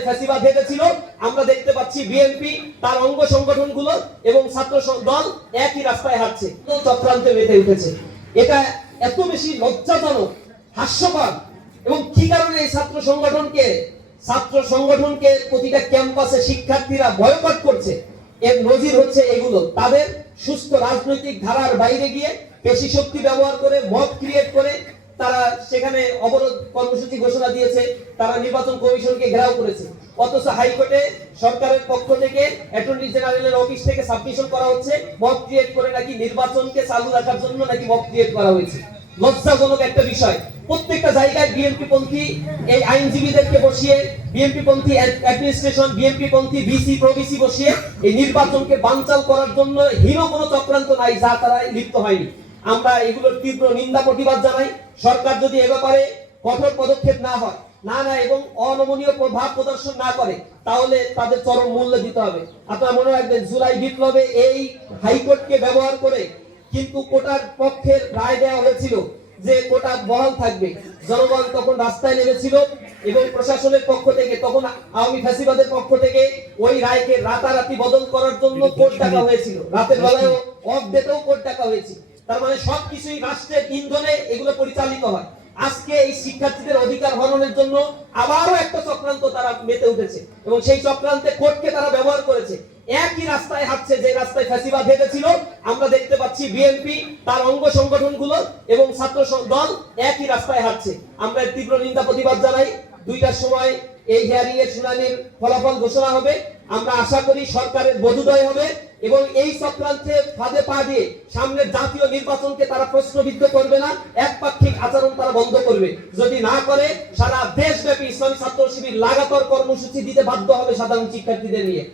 রাস্তায় ফ্যাসিবাদ হেঁটেছিল, আমরা দেখতে পাচ্ছি বিএনপি তার অঙ্গ সংগঠনগুলো এবং ছাত্র দল একই রাস্তায় হাঁটছে, চক্রান্তে মেতে উঠেছে। এটা এত বেশি লজ্জাজনক, হাস্যকর। এবং কি কারণে এই ছাত্র সংগঠনকে প্রতিটা ক্যাম্পাসে শিক্ষার্থীরা বয়কট করছে, এর নজির হচ্ছে এগুলো। তাদের সুস্থ রাজনৈতিক ধারার বাইরে গিয়ে পেশি শক্তি ব্যবহার করে, মব ক্রিয়েট করে তারা সেখানে অবরোধ কর্মসূচি ঘোষণা দিয়েছে, তারা নির্বাচন কমিশনকে ঘেরাও করেছে। অথচ হাইকোর্টে সরকারের পক্ষ থেকে অ্যাটর্নি জেনারেলের অফিস থেকে সাবমিশন করা হচ্ছে মব ক্রিয়েট করে নাকি নির্বাচনকে চালু রাখার জন্য নাকি মব ক্রিয়েট করা হয়েছে। লজ্জাজনক একটা বিষয়। প্রত্যেকটা জায়গায় বিএনপি পন্থী এই আইনজীবীদেরকে বসিয়ে, বিএনপি পন্থী অ্যাডমিনিস্ট্রেশন, বিএনপি পন্থী ভিসি প্রভিসি বসিয়ে এই নির্বাচনকে বানচাল করার জন্য হীন কোনো চক্রান্ত নাই যা তারা লিপ্ত হয়নি। আমরা এগুলোর তীব্র নিন্দা প্রতিবাদ জানাই। সরকার যদি এ ব্যাপারে কঠোর পদক্ষেপ না হয়, না এবং অনমনীয় প্রভাব প্রদর্শন না করে, তাহলে তাদের চরম মূল্য দিতে হবে। আপনারা মনে রাখবেন, জুলাই বিপ্লবে এই হাইকোর্টকে ব্যবহার করে কিন্তু কোটার পক্ষের রায় দেওয়া হয়েছিল যে কোটা বহাল থাকবে। জনগণ তখন রাস্তায় নেমেছিল এবং প্রশাসনের পক্ষ থেকে, তখন আওয়ামী ফ্যাসিবাদের পক্ষ থেকে ওই রায়কে রাতারাতি বদল করার জন্য কোর্ট ডাকা হয়েছিল। রাতের বেলায় অফ ডেটেও কোর্ট ডাকা হয়েছিল। তার মানে সবকিছুই রাষ্ট্রের ইন্ধনে এগুলো পরিচালিত হয়। আজকে এই শিক্ষার্থীদের অধিকার হরণের জন্য আবারও একটা চক্রান্ত তারা মেতে উঠেছে এবং সেই চক্রান্তে কোর্টকে তারা ব্যবহার করেছে। একই রাস্তায় হাঁটছে যে রাস্তায় ফ্যাসিবাদ হেঁটেছিল, আমরা দেখতে পাচ্ছি বিএনপি তার অঙ্গ সংগঠনগুলো এবং ছাত্র দল একই রাস্তায় হাঁটছে। আমরা তীব্র নিন্দা প্রতিবাদ জানাই। 2টার সময় এই হিয়ারিং এর শুনানির ফলাফল ঘোষণা হবে। আমরা আশা করি সরকারের বোধোদয় হবে এবং এই চক্রান্তে ফাঁদে পা দিয়ে সামনের জাতীয় নির্বাচনকে তারা প্রশ্নবিদ্ধ করবে না, একপাক্ষিক আচরণ তারা বন্ধ করবে। যদি না করে, সারা দেশব্যাপী ইসলামী ছাত্র শিবির লাগাতার কর্মসূচি দিতে বাধ্য হবে সাধারণ শিক্ষার্থীদের নিয়ে।